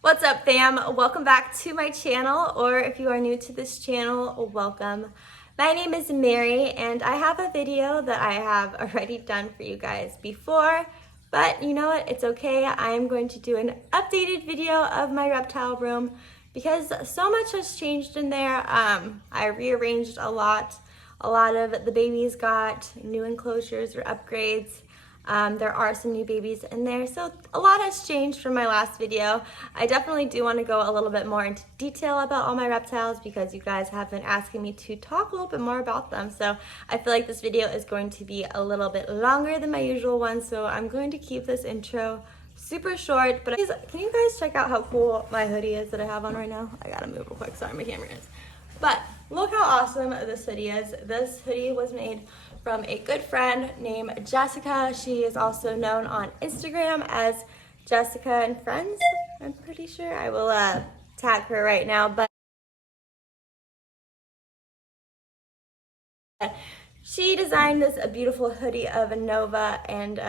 What's up, fam? Welcome back to my channel, or if you are new to this channel, welcome. My name is Mary, and I have a video that I have already done for you guys before, but you know what? It's okay. I am going to do an updated video of my reptile room because so much has changed in there. I rearranged a lot. A lot of the babies got new enclosures or upgrades. There are some new babies in there, so a lot has changed from my last video. I definitely do want to go a little bit more into detail about all my reptiles because you guys have been asking me to talk a little bit more about them. So I feel like this video is going to be a little bit longer than my usual one, so I'm going to keep this intro super short. But can you guys check out how cool my hoodie is that I have on right now? I gotta move real quick, sorry, my camera is. But look how awesome this hoodie is. This hoodie was made from a good friend named Jessica. She is also known on Instagram as Jessica and Friends, I'm pretty sure. I will tag her right now. But she designed this beautiful hoodie of a Nova, and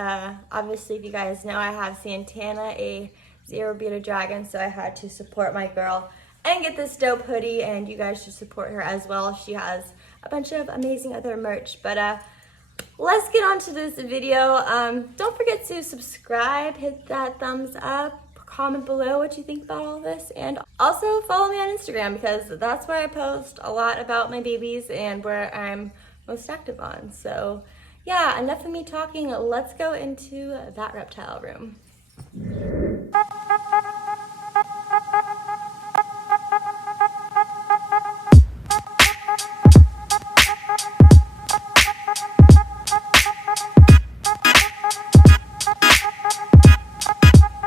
obviously if you guys know, I have Santana, a zero bearded dragon, so I had to support my girl and get this dope hoodie, and you guys should support her as well. She has a bunch of amazing other merch. But let's get on to this video. Don't forget to subscribe, hit that thumbs up, comment below what you think about all this, and also follow me on Instagram because that's where I post a lot about my babies and where I'm most active on. So yeah, enough of me talking. Let's go into that reptile room.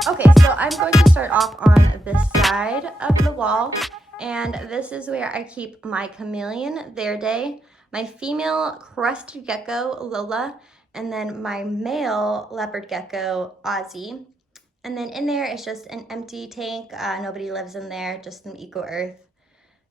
Okay, so I'm going to start off on this side of the wall, and this is where I keep my chameleon, Verde, my female crested gecko, Lola, and then my male leopard gecko, Ozzy. And then in there is just an empty tank. Nobody lives in there, just an eco earth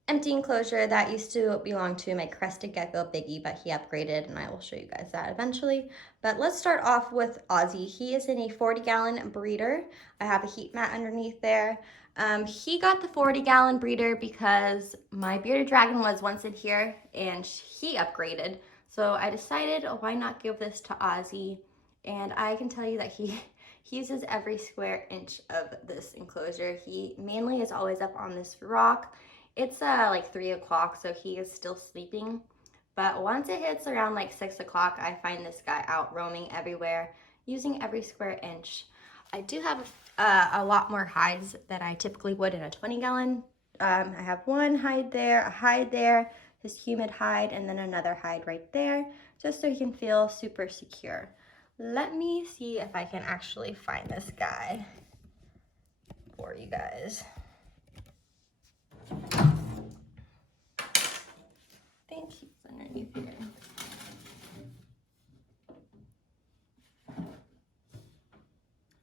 empty enclosure that used to belong to my crested gecko Biggie, but he upgraded, and I will show you guys that eventually. But let's start off with Ozzy. He is in a 40-gallon breeder. I have a heat mat underneath there. He got the 40-gallon breeder because my bearded dragon was once in here and he upgraded. So I decided, oh, why not give this to Ozzy? And I can tell you that he uses every square inch of this enclosure. He mainly is always up on this rock. It's like 3 o'clock, so he is still sleeping. But once it hits around like 6 o'clock, I find this guy out roaming everywhere, using every square inch. I do have a lot more hides than I typically would in a 20-gallon. I have one hide there, a hide there, his humid hide, and then another hide right there, just so he can feel super secure. Let me see if I can actually find this guy for you guys. I think he's underneath here.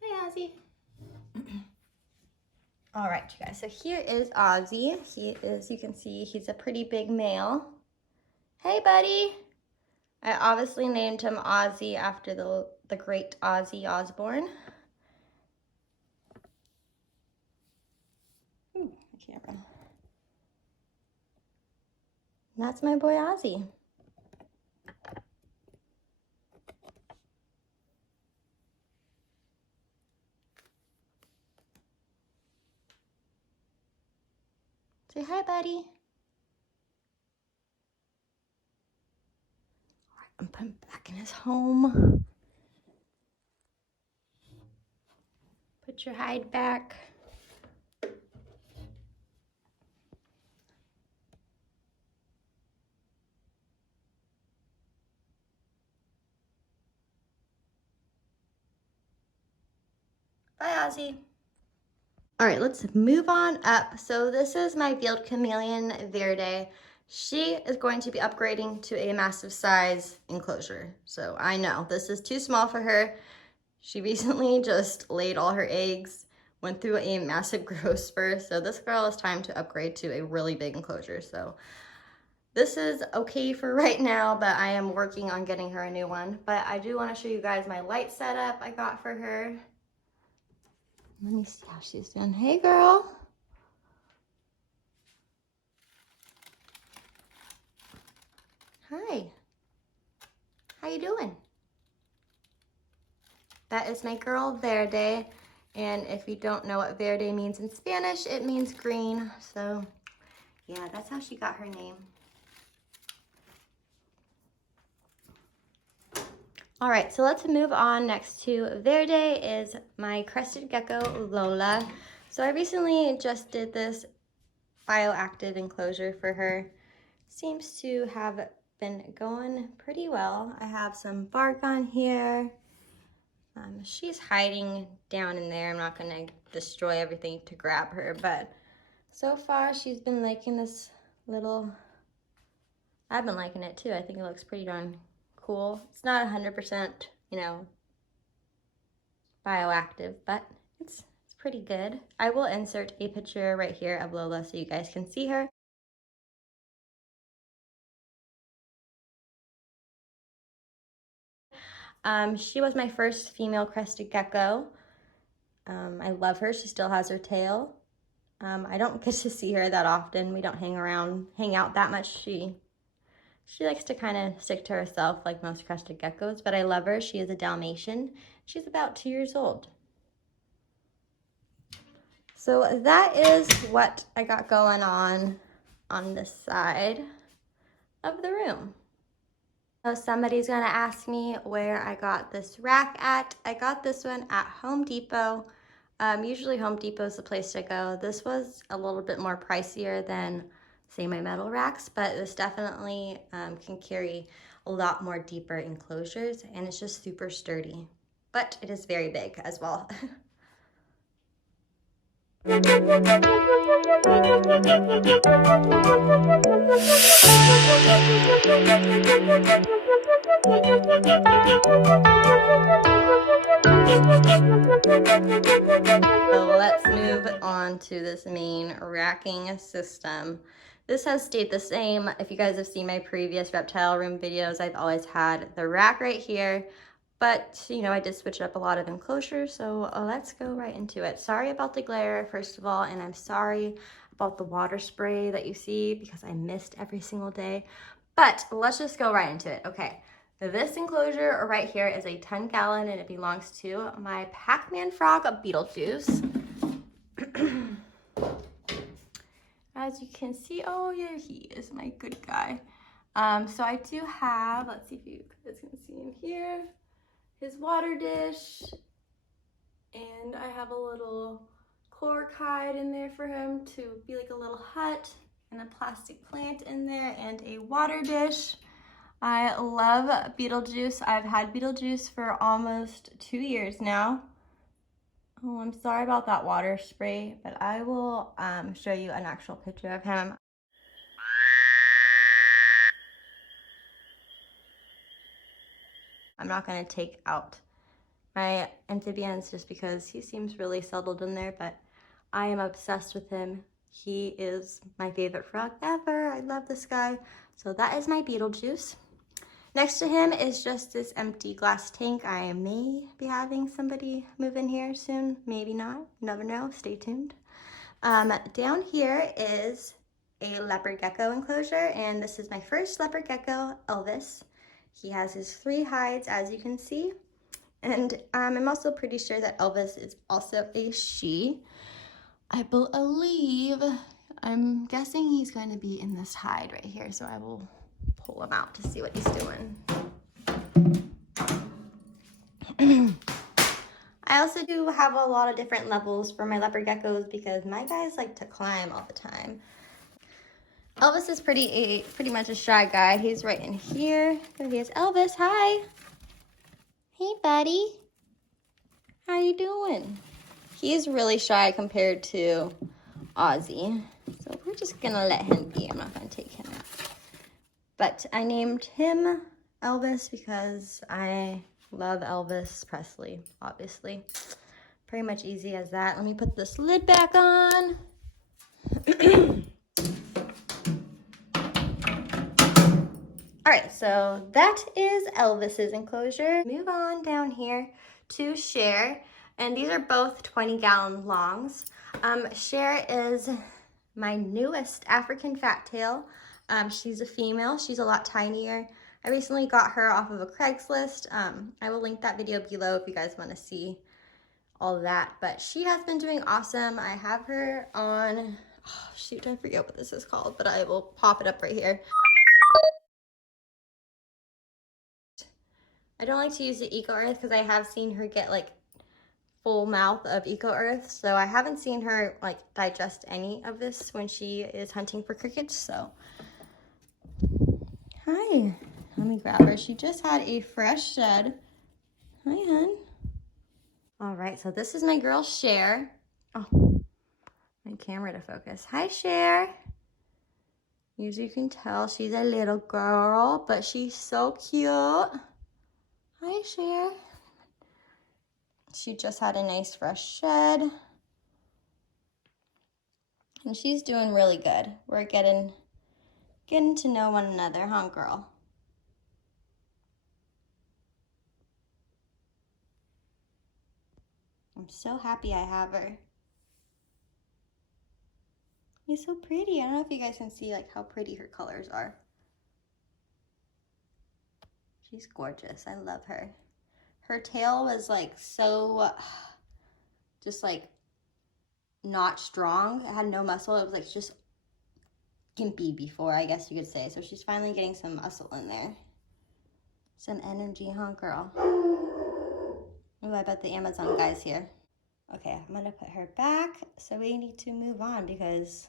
Hi, Ozzy. All right, you guys, so here is Ozzy. He is, you can see, he's a pretty big male. Hey, buddy. I obviously named him Ozzy after the great Ozzy Osbourne. Ooh, the camera. And that's my boy Ozzy. Say hi, buddy. All right, I'm putting him back in his home. Put your hide back. Bye, Ozzy. All right, let's move on up. So this is my field chameleon, Verde. She is going to be upgrading to a massive size enclosure. So I know this is too small for her. She recently just laid all her eggs, went through a massive growth spurt. So this girl is time to upgrade to a really big enclosure. So this is okay for right now, but I am working on getting her a new one. But I do want to show you guys my light setup I got for her. Let me see how she's doing. Hey, girl. Hi. How you doing? That is my girl Verde. And if you don't know what Verde means in Spanish, it means green. So yeah, that's how she got her name. All right, so let's move on. Next to Verde is my crested gecko, Lola. So I recently just did this bioactive enclosure for her. Seems to have been going pretty well. I have some bark on here. She's hiding down in there. I'm not gonna destroy everything to grab her, but so far she's been liking this little, I've been liking it too. I think it looks pretty darn cool. It's not 100%, you know, bioactive, but it's pretty good. I will insert a picture right here of Lola so you guys can see her. She was my first female crested gecko. I love her. She still has her tail. I don't get to see her that often. We don't hang out that much. She likes to kind of stick to herself like most crested geckos, but I love her. She is a Dalmatian. She's about 2 years old. So that is what I got going on this side of the room. So somebody's gonna ask me where I got this rack at. I got this one at Home Depot. Usually Home Depot is the place to go. This was a little bit more pricier than, say, my metal racks, but this definitely can carry a lot more deeper enclosures, and it's just super sturdy. But it is very big as well. So let's move on to this main racking system. This has stayed the same. If you guys have seen my previous reptile room videos, I've always had the rack right here, but you know, I did switch up a lot of enclosures, so let's go right into it. Sorry about the glare, first of all, and I'm sorry about the water spray that you see because I missed every single day, but let's just go right into it. Okay. This enclosure right here is a 10-gallon and it belongs to my Pac-Man frog Beetlejuice. As you can see, oh yeah, he is my good guy. So I do have, let's see if you guys can see in here, his water dish, and I have a little cork hide in there for him to be like a little hut, and a plastic plant in there, and a water dish. I love Beetlejuice. I've had Beetlejuice for almost 2 years now. Oh, I'm sorry about that water spray, but I will show you an actual picture of him. I'm not going to take out my amphibians just because he seems really settled in there, but I am obsessed with him. He is my favorite frog ever. I love this guy. So that is my Beetlejuice. Next to him is just this empty glass tank. I may be having somebody move in here soon, maybe not, never know, stay tuned. Down here is a leopard gecko enclosure, and this is my first leopard gecko, Elvis. He has his 3 hides, as you can see, and I'm also pretty sure that Elvis is also a she. I believe, I'm guessing he's going to be in this hide right here, so I will pull him out to see what he's doing. I also do have a lot of different levels for my leopard geckos because my guys like to climb all the time. Elvis is pretty much a shy guy. He's right in here. There he is. Elvis, hi. Hey, buddy. How you doing? He's really shy compared to Ozzy. So we're just gonna let him be. I'm not gonna take him out. But I named him Elvis because I love Elvis Presley, obviously. Pretty much easy as that. Let me put this lid back on. All right, so that is Elvis's enclosure. Move on down here to Cher. And these are both 20-gallon longs. Cher is my newest African fat tail. She's a female. She's a lot tinier. I recently got her off of a Craigslist. I will link that video below if you guys want to see all that. But she has been doing awesome. I have her on, oh shoot, I forget what this is called, but I will pop it up right here. I don't like to use the Eco Earth because I have seen her get like full mouth of Eco Earth, so I haven't seen her like digest any of this when she is hunting for crickets. So hi, let me grab her. She just had a fresh shed. Hi, hun. All right, so this is my girl Cher. Oh, my camera to focus. Hi, Cher. As you can tell, she's a little girl, but she's so cute. Hi, Cher. She just had a nice fresh shed. And she's doing really good. We're getting to know one another, huh, girl? I'm so happy I have her. She's so pretty. I don't know if you guys can see like how pretty her colors are. She's gorgeous. I love her. Her tail was like so just like not strong. It had no muscle. It was like just gimpy before, I guess you could say. So she's finally getting some muscle in there. Some energy, huh, girl? Oh, I bet the Amazon guy's here. Okay, I'm gonna put her back. So we need to move on because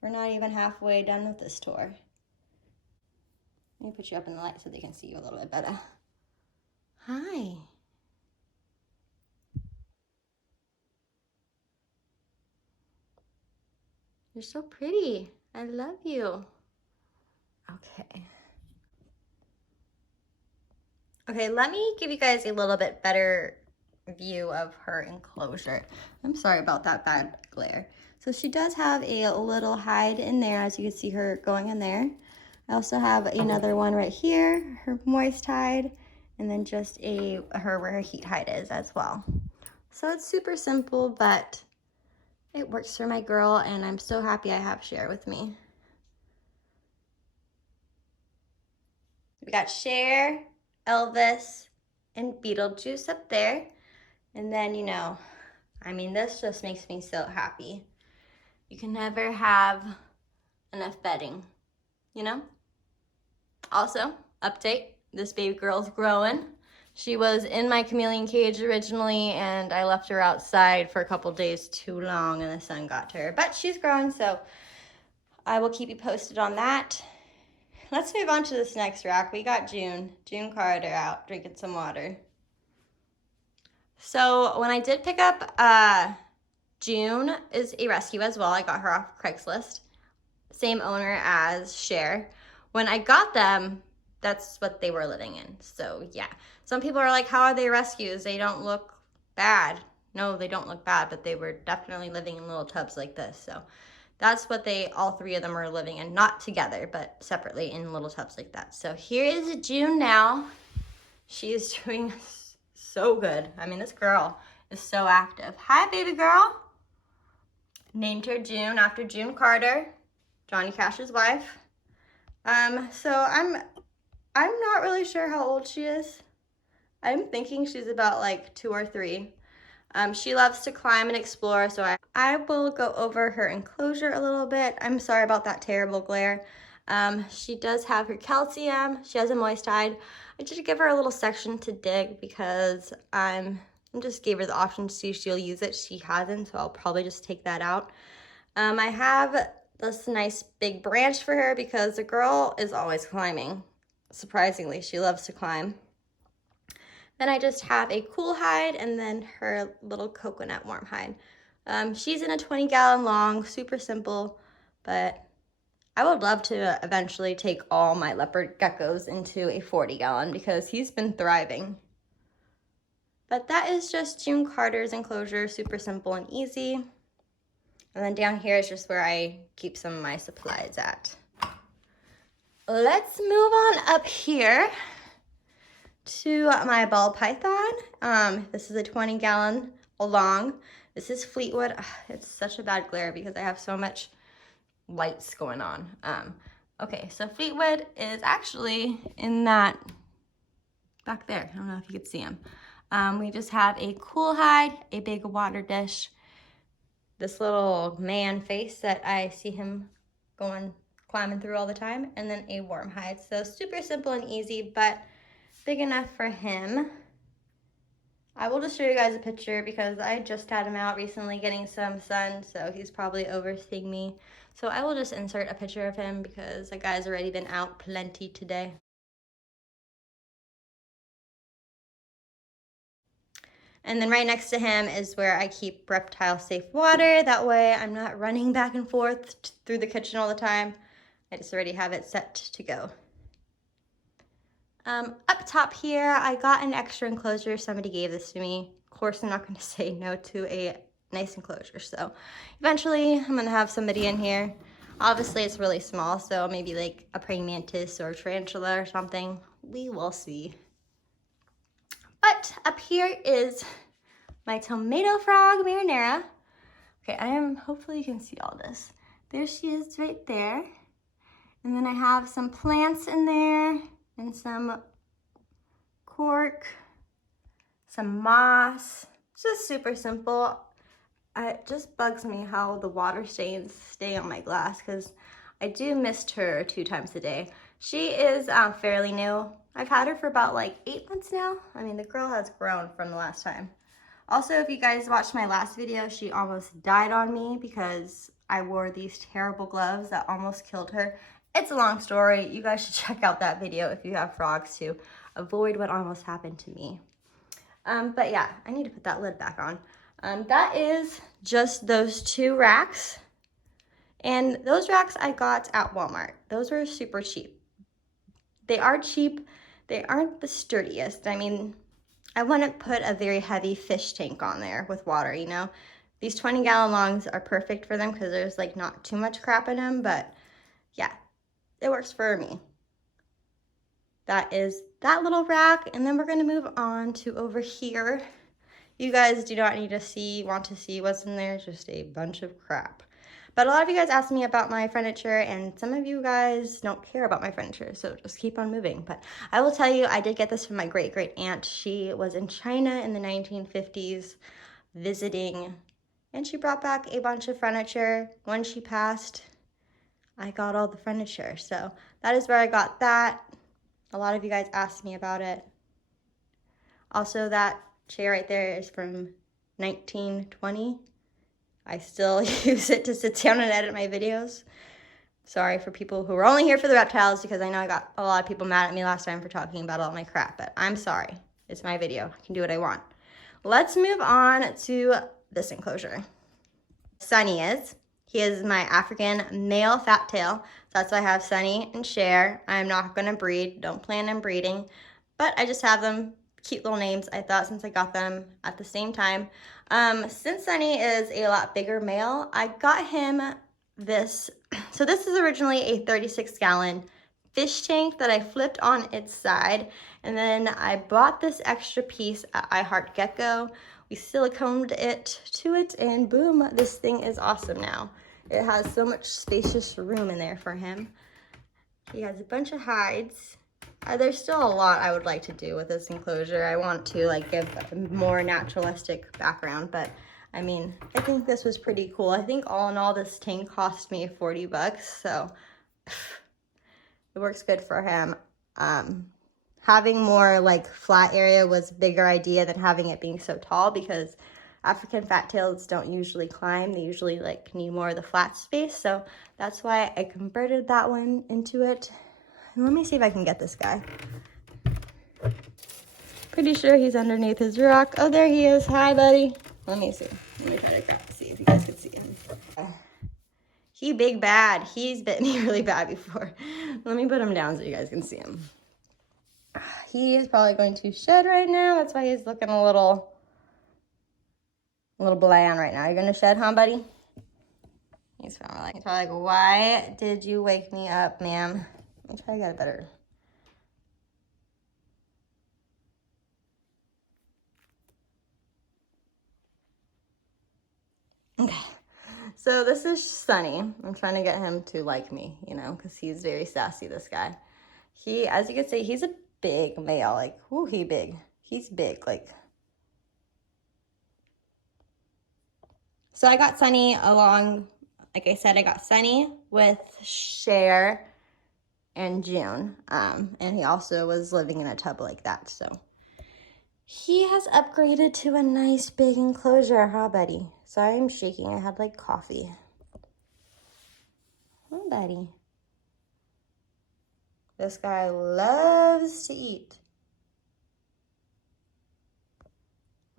we're not even halfway done with this tour. Let me put you up in the light so they can see you a little bit better. Hi. You're so pretty. I love you. Okay. Okay, let me give you guys a little bit better view of her enclosure. I'm sorry about that bad glare. So she does have a little hide in there, as you can see her going in there. I also have another one right here, her moist hide, and then just her where her heat hide is as well. So it's super simple, but it works for my girl, and I'm so happy I have Cher with me. We got Cher, Elvis, and Beetlejuice up there. And then, you know, I mean, this just makes me so happy. You can never have enough bedding, you know? Also, update, this baby girl's growing. She was in my chameleon cage originally, and I left her outside for a couple days too long, and the sun got to her. But she's growing, so I will keep you posted on that. Let's move on to this next rack. We got June Carter out drinking some water. So when I did pick up, June is a rescue as well. I got her off Craigslist. Same owner as Cher. When I got them, that's what they were living in. So yeah, some people are like, how are they rescues? They don't look bad. No, they don't look bad, but they were definitely living in little tubs like this. So that's what all three of them are living in, not together, but separately in little tubs like that. So here is June now. She is doing so good. I mean, this girl is so active. Hi, baby girl. Named her June after June Carter, Johnny Cash's wife. So I'm not really sure how old she is. I'm thinking she's about like 2 or 3. She loves to climb and explore, so I will go over her enclosure a little bit. I'm sorry about that terrible glare. She does have her calcium. She has a moist hide. I just give her a little section to dig because I just gave her the option to see if she'll use it. She hasn't, so I'll probably just take that out. I have this nice big branch for her because the girl is always climbing. Surprisingly, she loves to climb. Then I just have a cool hide and then her little coconut warm hide. She's in a 20-gallon long, super simple, but I would love to eventually take all my leopard geckos into a 40-gallon because he's been thriving. But that is just June Carter's enclosure, super simple and easy. And then down here is just where I keep some of my supplies at. Let's move on up here to my ball python. This is a 20-gallon along. This is Fleetwood. Ugh, it's such a bad glare because I have so much lights going on. Okay, so Fleetwood is actually in that back there. I don't know if you could see him. We just have a cool hide, a big water dish, this little man face that I see him climbing through all the time, and then a warm hide. So super simple and easy, but big enough for him. I will just show you guys a picture because I just had him out recently getting some sun, so he's probably overseeing me. So I will just insert a picture of him because the guy's already been out plenty today. And then right next to him is where I keep Reptile safe water. That way I'm not running back and forth through the kitchen all the time. I just already have it set to go. Up top here, I got an extra enclosure. Somebody gave this to me. Of course, I'm not going to say no to a nice enclosure. So eventually I'm going to have somebody in here. Obviously, it's really small, so maybe like a praying mantis or a tarantula or something. We will see. But up here is my tomato frog marinara. Okay, hopefully you can see all this. There she is right there. And then I have some plants in there and some cork, some moss. Just super simple. It just bugs me how the water stains stay on my glass because I do mist her 2 times a day. She is fairly new. I've had her for about like 8 months now. I mean, the girl has grown from the last time. Also, if you guys watched my last video, she almost died on me because I wore these terrible gloves that almost killed her. It's a long story. You guys should check out that video if you have frogs to avoid what almost happened to me. But yeah, I need to put that lid back on. That is just those 2 racks. And those racks I got at Walmart. Those were super cheap. They are cheap. They aren't the sturdiest. I mean, I wouldn't put a very heavy fish tank on there with water, you know? These 20-gallon longs are perfect for them because there's like not too much crap in them, but yeah, it works for me. That is that little rack, and then we're gonna move on to over here. You guys do not need to want to see what's in there, just a bunch of crap. But a lot of you guys asked me about my furniture, and some of you guys don't care about my furniture, so just keep on moving. But I will tell you, I did get this from my great-great aunt. She was in China in the 1950s visiting, and she brought back a bunch of furniture. When she passed, I got all the furniture. So that is where I got that. A lot of you guys asked me about it. Also, that chair right there is from 1920. I still use it to sit down and edit my videos. Sorry for people who were only here for the reptiles because I know I got a lot of people mad at me last time for talking about all my crap, but I'm sorry. It's my video. I can do what I want. Let's move on to this enclosure. Sunny is. He is my African male fat tail. So that's why I have Sunny and Cher. I'm not going to breed. Don't plan on breeding. But I just have them. Cute little names, I thought, since I got them at the same time. Since Sunny is a lot bigger male, I got him this. So this is originally a 36-gallon fish tank that I flipped on its side. And then I bought this extra piece at I Heart Gecko. We siliconed it to it, and boom, this thing is awesome now. It has so much spacious room in there for him. He has a bunch of hides. There's still a lot I would like to do with this enclosure. I want to like give a more naturalistic background, but I mean, I think this was pretty cool. I think all in all, this tank cost me 40 bucks, so it works good for him. Having more like flat area was a bigger idea than having it being so tall because African fat tails don't usually climb. They usually like need more of the flat space, so that's why I converted that one into it. Let me see if I can get this guy. Pretty sure he's underneath his rock. Oh, there he is. Hi, buddy. Let me see. Let me try to see if you guys can see him. He big bad. He's bit me really bad before. Let me put him down so you guys can see him. He is probably going to shed right now. That's why he's looking a little bland right now. You're going to shed, huh, buddy? He's probably like, why did you wake me up, ma'am? Let me try to get it better. Okay, so this is Sunny. I'm trying to get him to like me, you know, because he's very sassy, this guy. He, as you can see, he's a big male. Like, whoo, he big. He's big, like. So I got Sunny along, like I said, I got Sunny with Cher and June. And he also was living in a tub like that, so. He has upgraded to a nice big enclosure, huh, buddy? Sorry, I'm shaking. I had like coffee. Oh, buddy. This guy loves to eat.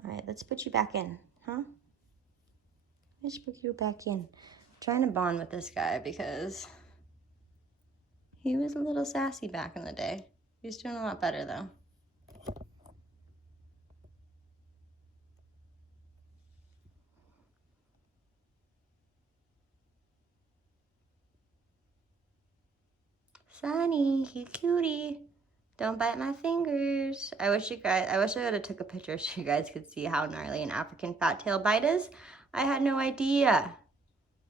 All right, let's put you back in, huh? Let's put you back in. I'm trying to bond with this guy because he was a little sassy back in the day. He's doing a lot better though. Sunny, you cutie. Don't bite my fingers. I wish I would have took a picture so you guys could see how gnarly an African fat tail bite is. I had no idea.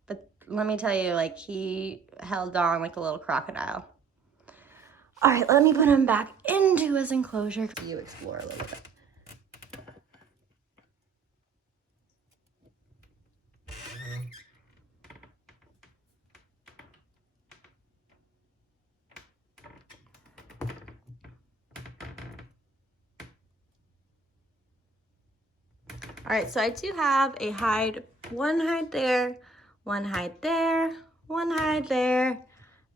But let me tell you, like, he held on like a little crocodile. All right, let me put him back into his enclosure. You explore a little bit. All right, so I do have a hide, one hide there, one hide there, one hide there,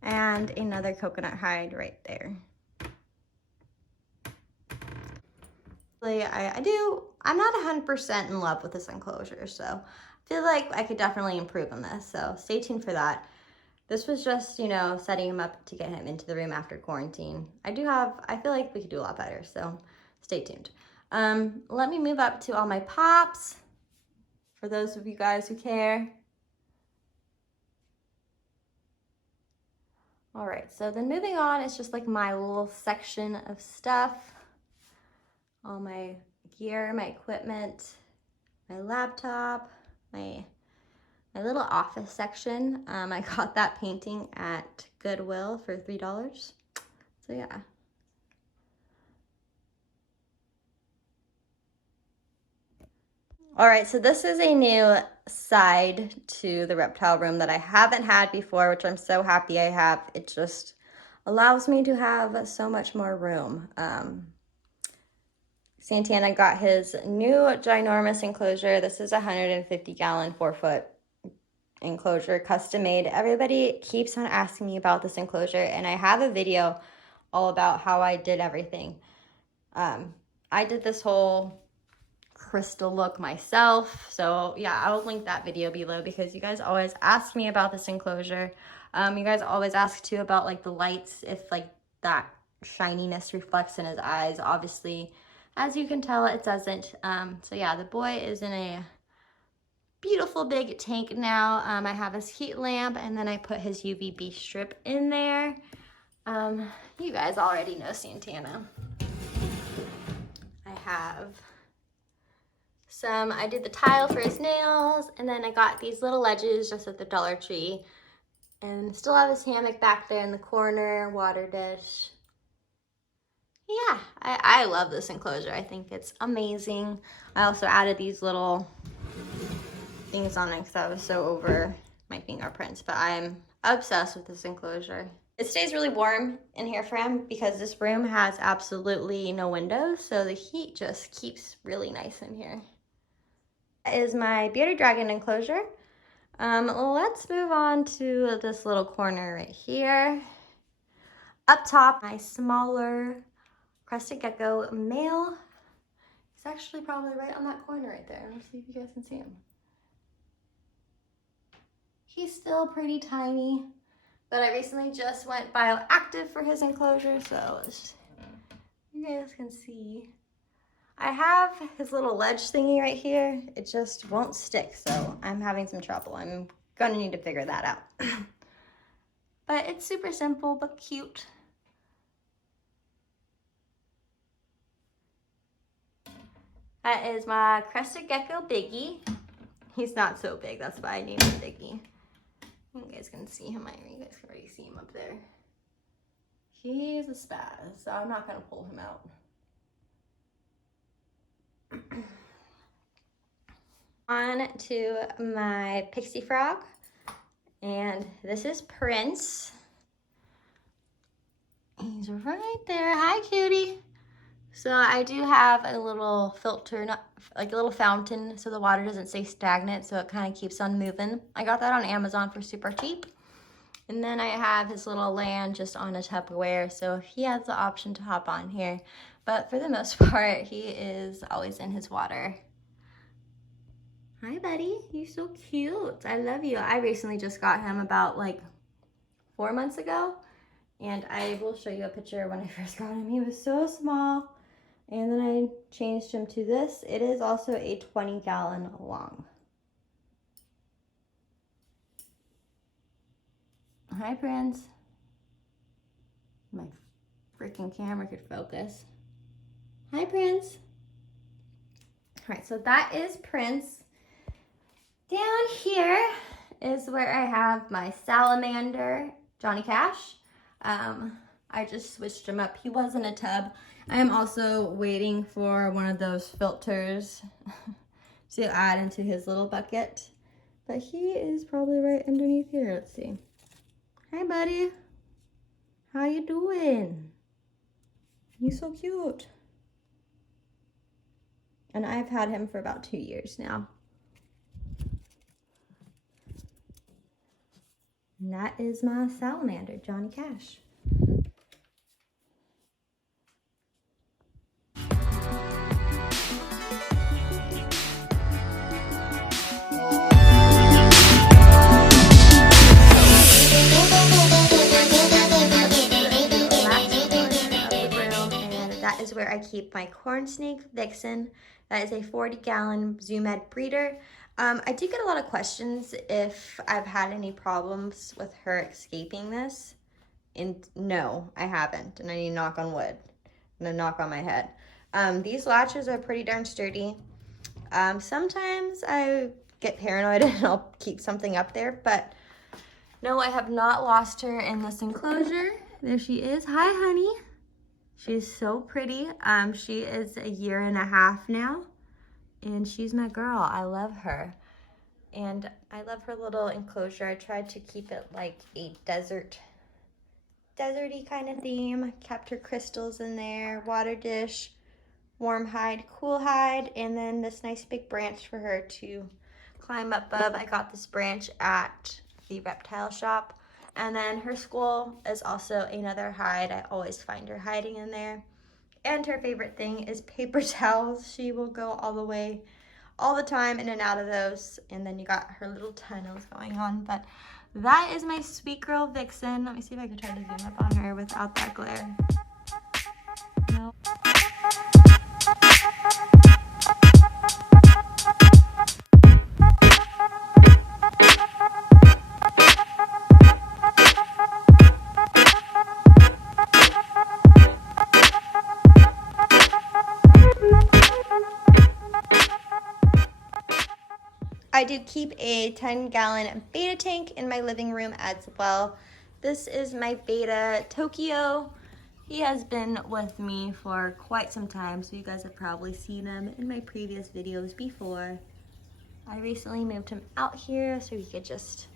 and another coconut hide right there. I'm not 100% in love with this enclosure, so I feel like I could definitely improve on this, so stay tuned for that. This was just, you know, setting him up to get him into the room after quarantine. I feel like we could do a lot better, so stay tuned. Let me move up to all my pops, for those of you guys who care. All right, so then moving on, it's just like my little section of stuff. All my gear, my equipment, my laptop, my little office section. I got that painting at Goodwill for $3. So yeah. All right, so this is a new side to the reptile room that I haven't had before, which I'm so happy I have. It just allows me to have so much more room. Santana got his new ginormous enclosure. This is a 150-gallon, 4-foot enclosure, custom made. Everybody keeps on asking me about this enclosure, and I have a video all about how I did everything. I did this whole crystal look myself, so yeah, I'll link that video below because you guys always ask me about this enclosure. You guys always ask too about like the lights, if like that shininess reflects in his eyes. Obviously, as you can tell, it doesn't. So yeah, the boy is in a beautiful big tank now. I have his heat lamp, and then I put his UVB strip in there. You guys already know Santana. I did the tile for his nails, and then I got these little ledges just at the Dollar Tree, and still have his hammock back there in the corner, water dish. Yeah, I love this enclosure. I think it's amazing. I also added these little things on it because I was so over my fingerprints, but I'm obsessed with this enclosure. It stays really warm in here for him because this room has absolutely no windows, so the heat just keeps really nice in here. That is my bearded dragon enclosure. Let's move on to this little corner right here. Up top, my smaller crested gecko male. He's actually probably right on that corner right there. Let's see if you guys can see him. He's still pretty tiny, but I recently just went bioactive for his enclosure, so you guys can see. I have his little ledge thingy right here. It just won't stick, so I'm having some trouble. I'm gonna need to figure that out. But it's super simple but cute. That is my crested gecko Biggie. He's not so big, that's why I named him Biggie. You guys can see him, you guys can already see him up there. He's a spaz, so I'm not gonna pull him out. On to my pixie frog, and this is Prince. He's right there. Hi, cutie. So I do have a little filter, like a little fountain, so the water doesn't stay stagnant, so it kind of keeps on moving. I got that on Amazon for super cheap. And then I have his little land just on a Tupperware, so he has the option to hop on here. But for the most part, he is always in his water. Hi, buddy. You're so cute. I love you. I recently just got him about like 4 months ago. And I will show you a picture when I first got him. He was so small. And then I changed him to this. It is also a 20-gallon long. Hi, Prince. My freaking camera could focus. Hi, Prince. All right, so that is Prince. Down here is where I have my salamander, Johnny Cash. I just switched him up. He was in a tub. I am also waiting for one of those filters to add into his little bucket. But he is probably right underneath here. Let's see. Hi, buddy. How you doing? You're so cute. And I've had him for about 2 years now. And that is my salamander, Johnny Cash. That is where I keep my corn snake vixen. That is a 40-gallon Zoo Med breeder. I do get a lot of questions if I've had any problems with her escaping this. And no, I haven't. And I need to knock on wood. I'm gonna knock on my head. These latches are pretty darn sturdy. Sometimes I get paranoid and I'll keep something up there, but no, I have not lost her in this enclosure. There she is. Hi, honey. She's so pretty. She is 1.5 years now, and she's my girl. I love her. And I love her little enclosure. I tried to keep it like a deserty kind of theme. Kept her crystals in there, water dish, warm hide, cool hide, and then this nice big branch for her to climb up of. I got this branch at the reptile shop. And then her school is also another hide. I always find her hiding in there. And her favorite thing is paper towels. She will go all the way, all the time, in and out of those. And then you got her little tunnels going on. But that is my sweet girl Vixen. Let me see if I can try to zoom up on her without that glare. No. I do keep a 10-gallon beta tank in my living room as well. This is my beta Tokyo. He has been with me for quite some time, so you guys have probably seen him in my previous videos before. I recently moved him out here so he could just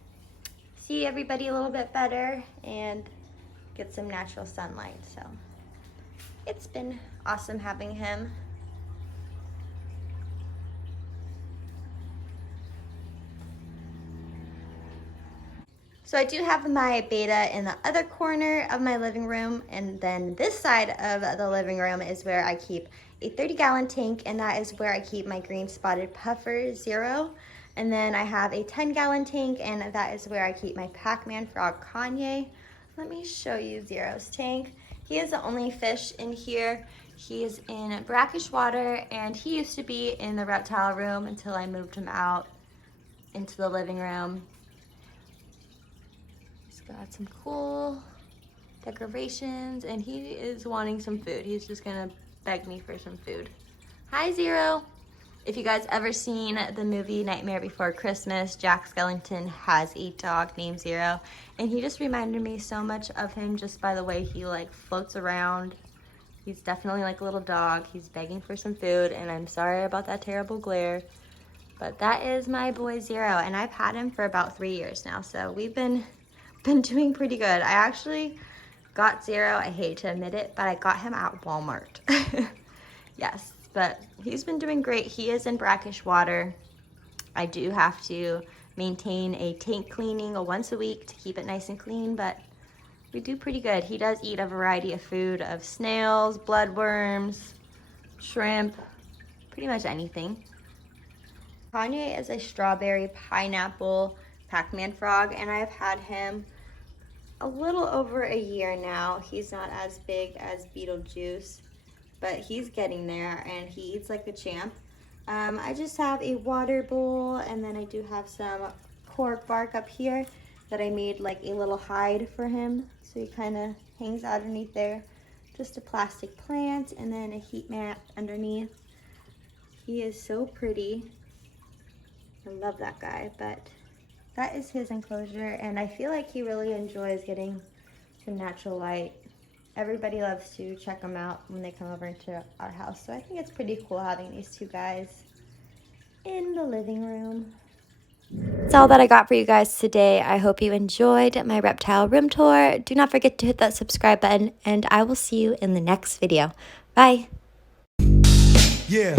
see everybody a little bit better and get some natural sunlight. So it's been awesome having him. So I do have my beta in the other corner of my living room, and then this side of the living room is where I keep a 30-gallon tank, and that is where I keep my green spotted puffer Zero. And then I have a 10-gallon tank, and that is where I keep my Pac-Man frog Kanye. Let me show you Zero's tank. He is the only fish in here. He is in brackish water, and he used to be in the reptile room until I moved him out into the living room. Got some cool decorations, and he is wanting some food. He's just gonna beg me for some food. Hi, Zero. If you guys ever seen the movie Nightmare Before Christmas, Jack Skellington has a dog named Zero, and he just reminded me so much of him just by the way he like floats around. He's definitely like a little dog. He's begging for some food, and I'm sorry about that terrible glare. But that is my boy Zero, and I've had him for about 3 years now, so we've been doing pretty good. I actually got Zero, I hate to admit it, but I got him at Walmart. Yes, but he's been doing great. He is in brackish water. I do have to maintain a tank cleaning once a week to keep it nice and clean, but we do pretty good. He does eat a variety of food, of snails, bloodworms, shrimp, pretty much anything. Kanye is a strawberry pineapple Pac-Man frog, and I've had him a little over a year now. He's not as big as Beetlejuice, but he's getting there, and he eats like a champ. I just have a water bowl, and then I do have some cork bark up here that I made like a little hide for him, so he kind of hangs out underneath there. Just a plastic plant, and then a heat mat underneath. He is so pretty. I love that guy, but that is his enclosure, and I feel like he really enjoys getting some natural light. Everybody loves to check them out when they come over into our house, so I think it's pretty cool having these two guys in the living room. That's all that I got for you guys today. I hope you enjoyed my reptile room tour. Do not forget to hit that subscribe button, and I will see you in the next video. Bye. Yeah.